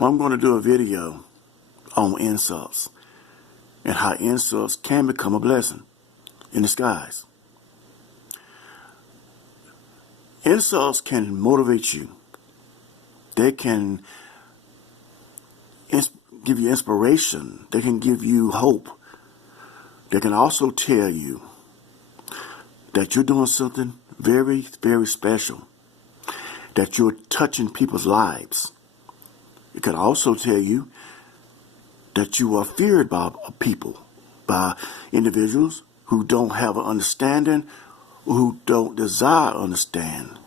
I'm going to do a video on insults and how insults can become a blessing in disguise. Insults can motivate you. They can give you inspiration. They can give you hope. They can also tell you that you're doing something very, very special, that you're touching people's lives. It can also tell you that you are feared by people, by individuals who don't have an understanding, who don't desire to understand.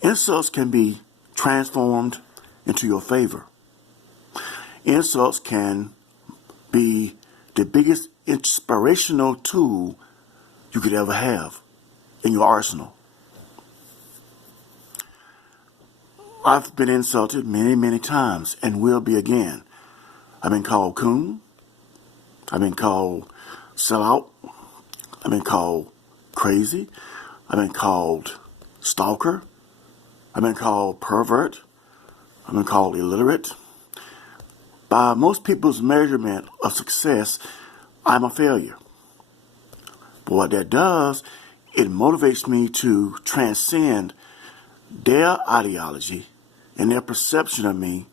Insults can be transformed into your favor. Insults can be the biggest inspirational tool you could ever have in your arsenal. I've been insulted many, many times and will be again. I've been called coon. I've been called sellout. I've been called crazy. I've been called stalker. I've been called pervert. I've been called illiterate. By most people's measurement of success, I'm a failure. But what that does, it motivates me to transcend their ideology and their perception of me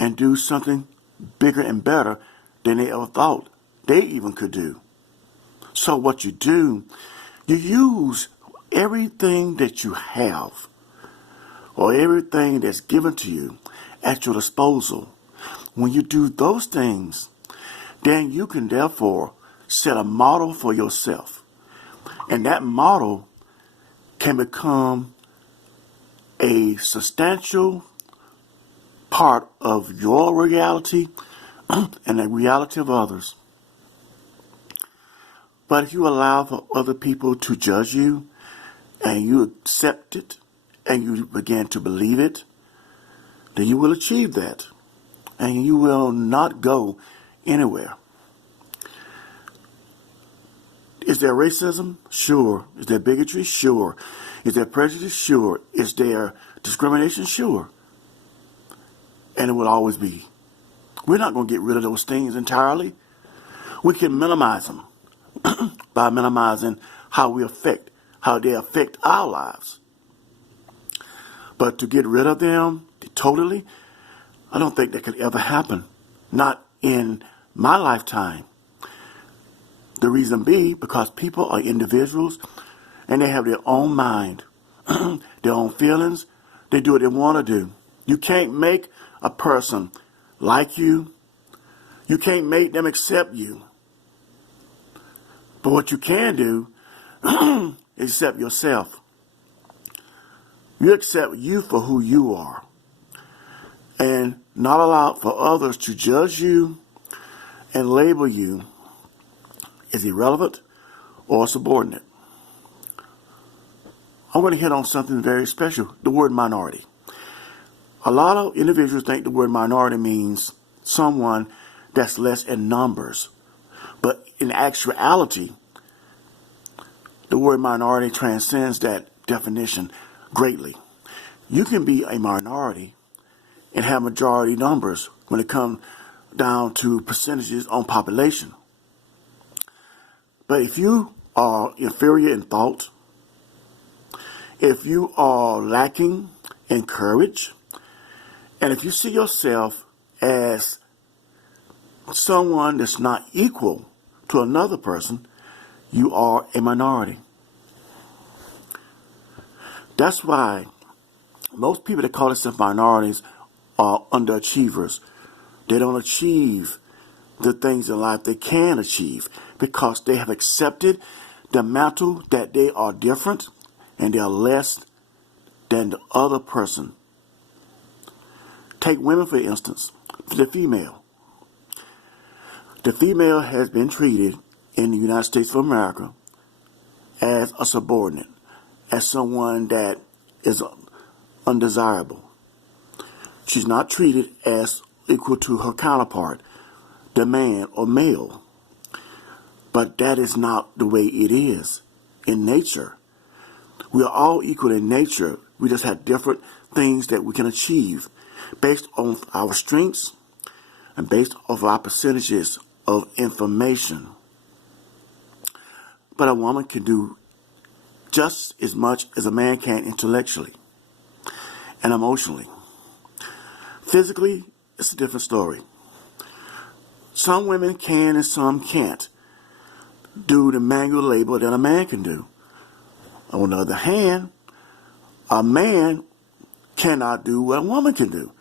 and do something bigger and better than they ever thought they even could do. So what you do, you use everything that you have or everything that's given to you at your disposal. When you do those things, then you can therefore set a model for yourself. And that model can become a substantial part of your reality and the reality of others. But if you allow for other people to judge you and you accept it and you begin to believe it, then you will achieve that and you will not go anywhere. Is there racism? Sure. Is there bigotry? Sure. Is there prejudice? Sure. Is there discrimination? Sure. And it will always be. We're not going to get rid of those things entirely. We can minimize them by minimizing how they affect our lives. But to get rid of them totally, I don't think that could ever happen. Not in my lifetime. The reason be because people are individuals and they have their own mind, their own feelings. They do what they want to do. You can't make a person like you. You can't make them accept you. But what you can do is accept yourself. You accept you for who you are and not allow for others to judge you and label you as irrelevant or subordinate. I'm going to hit on something very special, the word minority. A lot of individuals think the word minority means someone that's less in numbers. But in actuality, the word minority transcends that definition greatly. You can be a minority and have majority numbers when it comes down to percentages on population. But if you are inferior in thought, if you are lacking in courage, and if you see yourself as someone that's not equal to another person, you are a minority. That's why most people that call themselves minorities are underachievers. They don't achieve the things in life they can achieve because they have accepted the mantle that they are different and they are less than the other person. Take women, for instance, the female. The female has been treated in the United States of America as a subordinate, as someone that is undesirable. She's not treated as equal to her counterpart, the man or male. But that is not the way it is in nature. We are all equal in nature. We just have different things that we can achieve based on our strengths and based on our percentages of information. But a woman can do just as much as a man can intellectually and emotionally. Physically, it's a different story. Some women can and some can't do the manual labor that a man can do. On the other hand, a man cannot do what a woman can do.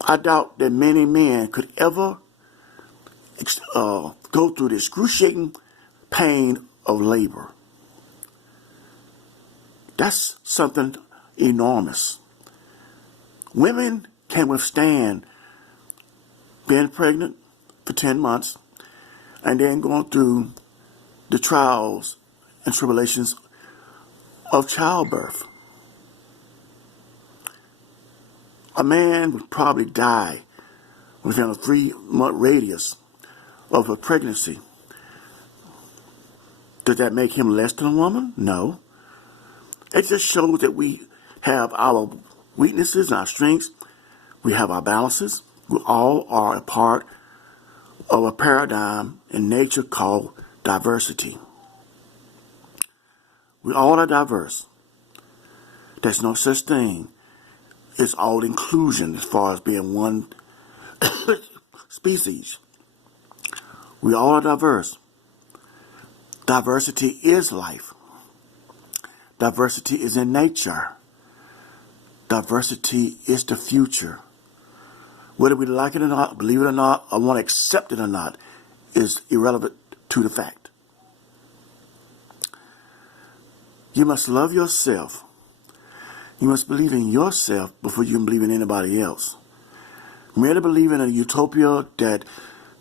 I doubt that many men could ever go through the excruciating pain of labor. That's something enormous. Women can withstand being pregnant for 10 months and then going through the trials and tribulations of childbirth. A man would probably die within a 3-month radius of a pregnancy. Does that make him less than a woman? No. It just shows that we have our weaknesses and our strengths. We have our balances. We all are a part of a paradigm in nature called diversity. We all are diverse. There's no such thing as all inclusion as far as being one species. We all are diverse. Diversity is life. Diversity is in nature. Diversity is the future. Whether we like it or not, believe it or not, or want to accept it or not, is irrelevant to the fact. You must love yourself. You must believe in yourself before you can believe in anybody else. Merely believing in a utopia that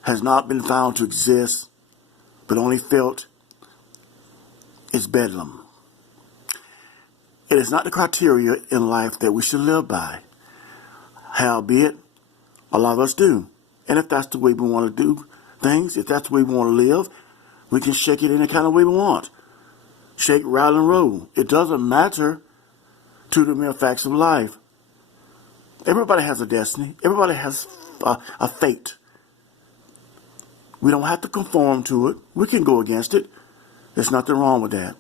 has not been found to exist, but only felt, is bedlam. It is not the criteria in life that we should live by. Howbeit, a lot of us do. And if that's the way we want to do things, if that's the way we want to live, we can shake it any kind of way we want. Shake, rattle, and roll. It doesn't matter to the mere facts of life. Everybody has a destiny. Everybody has a fate. We don't have to conform to it. We can go against it. There's nothing wrong with that.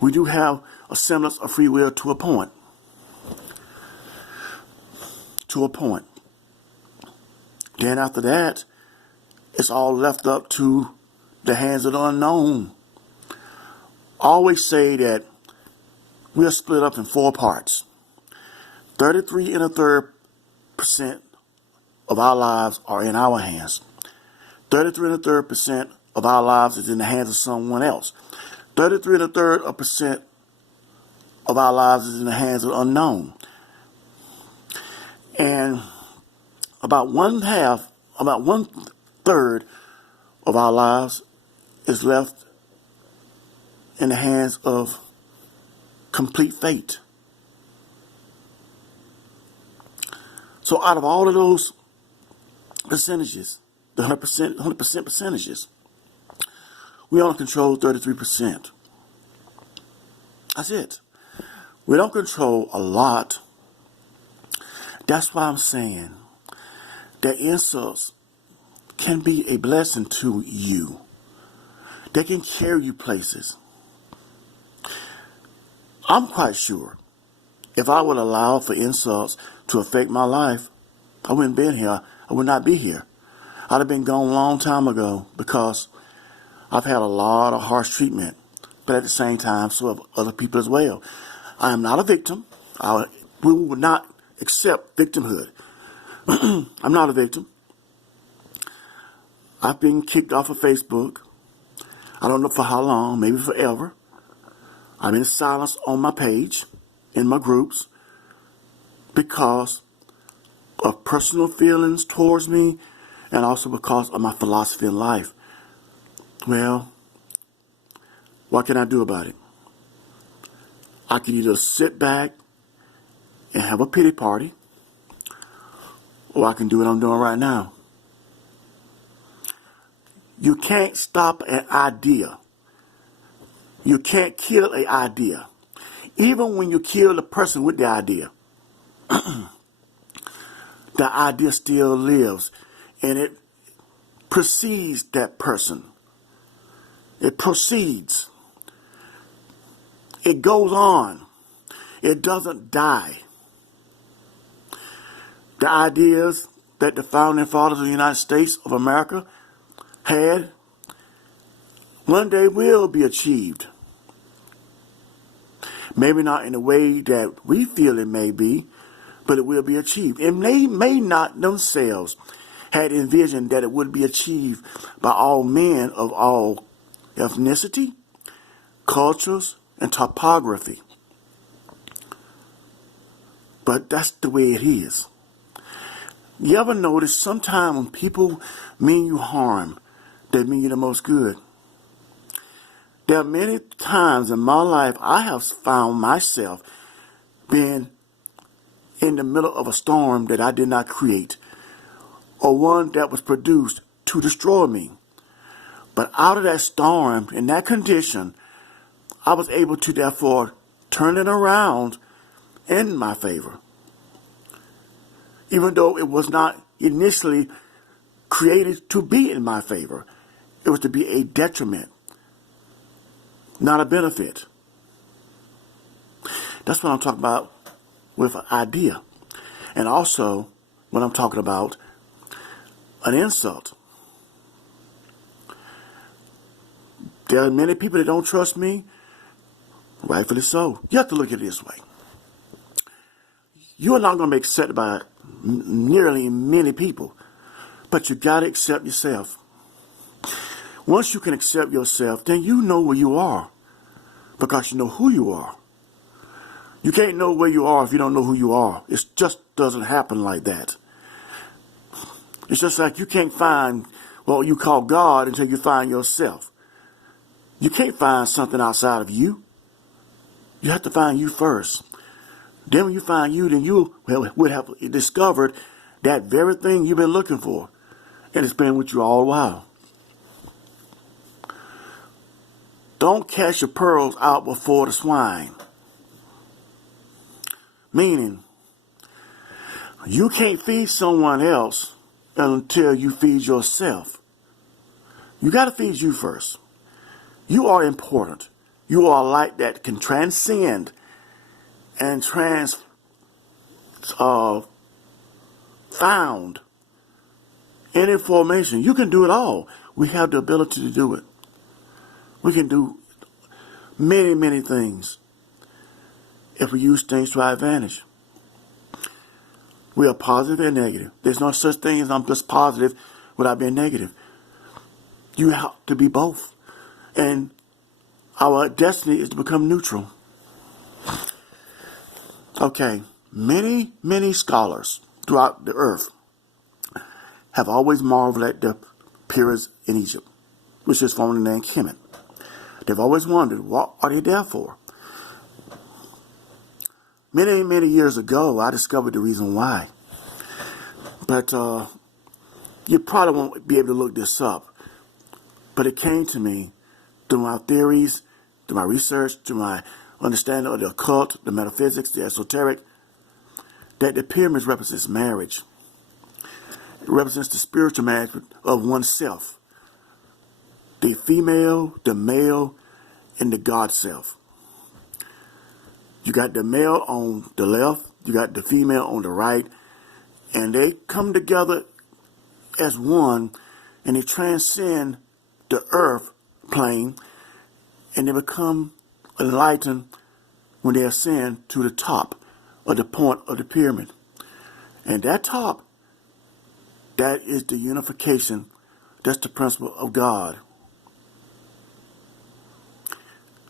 We do have a semblance of free will to a point. To a point. Then after that, it's all left up to the hands of the unknown. I always say that we are split up in 4 parts. 33 1/3% of our lives are in our hands. 33 1/3% of our lives is in the hands of someone else. 33 1/3% of our lives is in the hands of the unknown. And about 1/3 of our lives is left in the hands of complete fate. So out of all of those percentages, the 100% percentages, we only control 33%. That's it. We don't control a lot. That's why I'm saying that insults can be a blessing to you. They can carry you places. I'm quite sure if I would allow for insults to affect my life, I wouldn't be here. I would not be here. I'd have been gone a long time ago because I've had a lot of harsh treatment, but at the same time, so have other people as well. I am not a victim. We would not accept victimhood. I'm not a victim. I've been kicked off of Facebook. I don't know for how long, maybe forever. I'm in silence on my page, in my groups, because of personal feelings towards me and also because of my philosophy in life. Well, what can I do about it? I can either sit back and have a pity party, or I can do what I'm doing right now. You can't stop an idea. You can't kill an idea. Even when you kill the person with the idea, the idea still lives, and it precedes that person. It proceeds. It goes on. It doesn't die. The ideas that the founding fathers of the United States of America had one day will be achieved. Maybe not in the way that we feel it may be, but it will be achieved. And they may not themselves had envisioned that it would be achieved by all men of all ethnicity, cultures, and topography. But that's the way it is. You ever notice sometimes when people mean you harm, they mean you the most good? There are many times in my life I have found myself being in the middle of a storm that I did not create, or one that was produced to destroy me. But out of that storm, in that condition, I was able to therefore turn it around in my favor. Even though it was not initially created to be in my favor, it was to be a detriment, not a benefit. That's what I'm talking about with an idea. And also when I'm talking about an insult. There are many people that don't trust me, rightfully so. You have to look at it this way. You are not going to be accepted by nearly many people, but you got to accept yourself. Once you can accept yourself, then you know where you are, because you know who you are. You can't know where you are if you don't know who you are. It just doesn't happen like that. It's just like you can't find what you call God until you find yourself. You can't find something outside of you. You have to find you first. Then when you find you, then you would have discovered that very thing you've been looking for. And it's been with you all the while. Don't cast your pearls out before the swine. Meaning, you can't feed someone else until you feed yourself. You got to feed you first. You are important. You are a light that can transcend and found in information. You can do it all. We have the ability to do it. We can do many, many things if we use things to our advantage. We are positive and negative. There's no such thing as I'm just positive without being negative. You have to be both. And our destiny is to become neutral. Okay, many, many scholars throughout the earth have always marveled at the pyramids in Egypt, which is formerly named Kemet. They've always wondered, what are they there for? Many, many years ago, I discovered the reason why. But you probably won't be able to look this up. But it came to me through my theories, through my research, through my understanding of the occult, the metaphysics, the esoteric, that the pyramids represents marriage. It represents the spiritual marriage of oneself. The female, the male, and the God self. You got the male on the left, you got the female on the right, and they come together as one, and they transcend the earth plane, and they become enlightened when they ascend to the top of the point of the pyramid. And that top, that is the unification. That's the principle of God.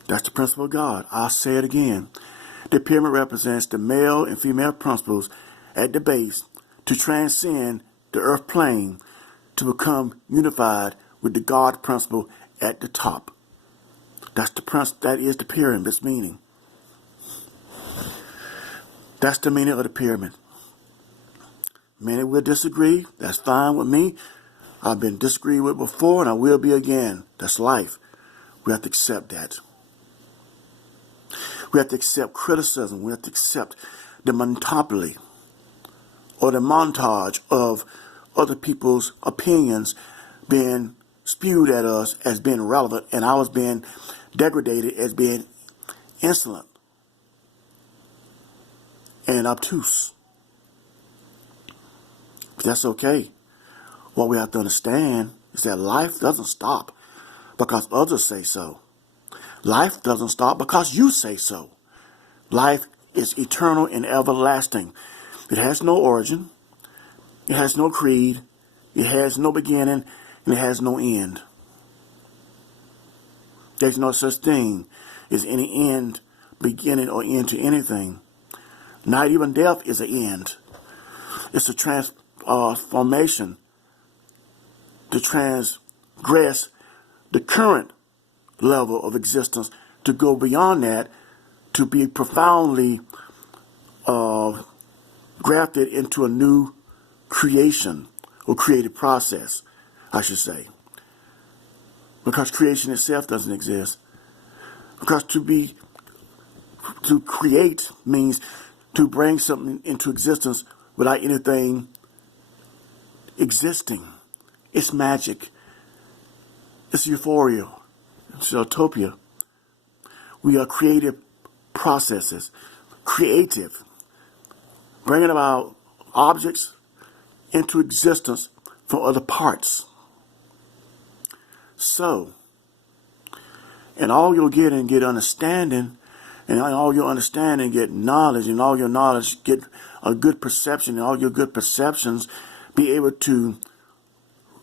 That's the principle of God. I'll say it again. The pyramid represents the male and female principles at the base to transcend the earth plane to become unified with the God principle at the top. That is the pyramid's meaning. That's the meaning of the pyramid. Many will disagree. That's fine with me. I've been disagreed with before, and I will be again. That's life. We have to accept that. We have to accept criticism. We have to accept the monopoly. or the montage of other people's opinions being spewed at us as being relevant, and I was being degraded as being insolent and obtuse. But that's okay. What we have to understand is that life doesn't stop because others say so. Life doesn't stop because you say so. Life is eternal and everlasting. It has no origin. It has no creed. It has no beginning, and it has no end. There's no such thing as any end, beginning, or end to anything. Not even death is an end. It's a transformation to transgress the current level of existence, to go beyond that, to be profoundly grafted into a new creation or creative process, I should say. Because creation itself doesn't exist. Because to create means to bring something into existence without anything existing. It's magic. It's euphoria. It's utopia. We are creative processes. Creative. Bringing about objects into existence from other parts. So, and all you'll get and get understanding, and all your understanding get knowledge, and all your knowledge get a good perception, and all your good perceptions be able to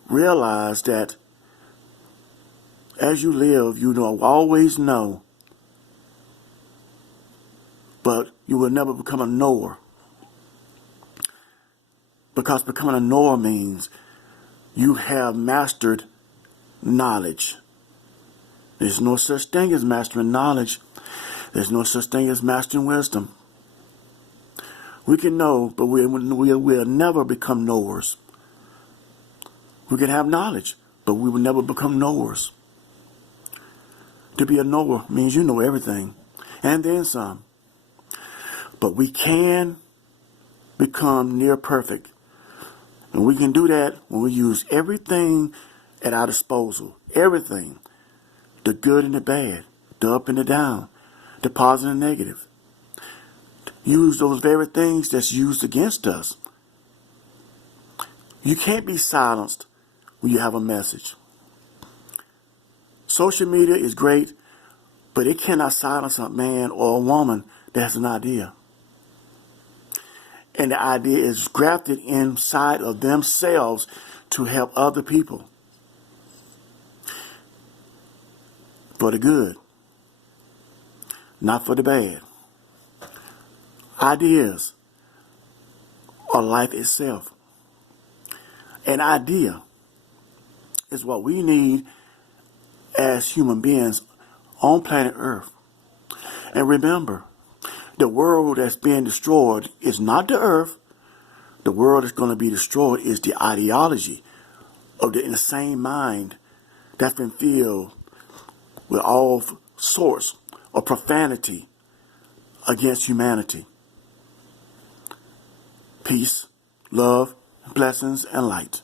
realize that as you live, you know, always know, but you will never become a knower. Because becoming a knower means you have mastered knowledge. There's no such thing as mastering knowledge. There's no such thing as mastering wisdom. We can know, but we'll never become knowers. We can have knowledge, but we will never become knowers. To be a knower means you know everything, and then some. But we can become near perfect. And we can do that when we use everything at our disposal. Everything. The good and the bad. The up and the down. The positive and negative. Use those very things that's used against us. You can't be silenced when you have a message. Social media is great, but it cannot silence a man or a woman that has an idea. And the idea is grafted inside of themselves to help other people. For the good. Not for the bad. Ideas are life itself. An idea is what we need as human beings on planet Earth. And remember, the world that's being destroyed is not the earth. The world that's going to be destroyed is the ideology of the insane mind that's been filled with all sorts of profanity against humanity. Peace, love, blessings, and light.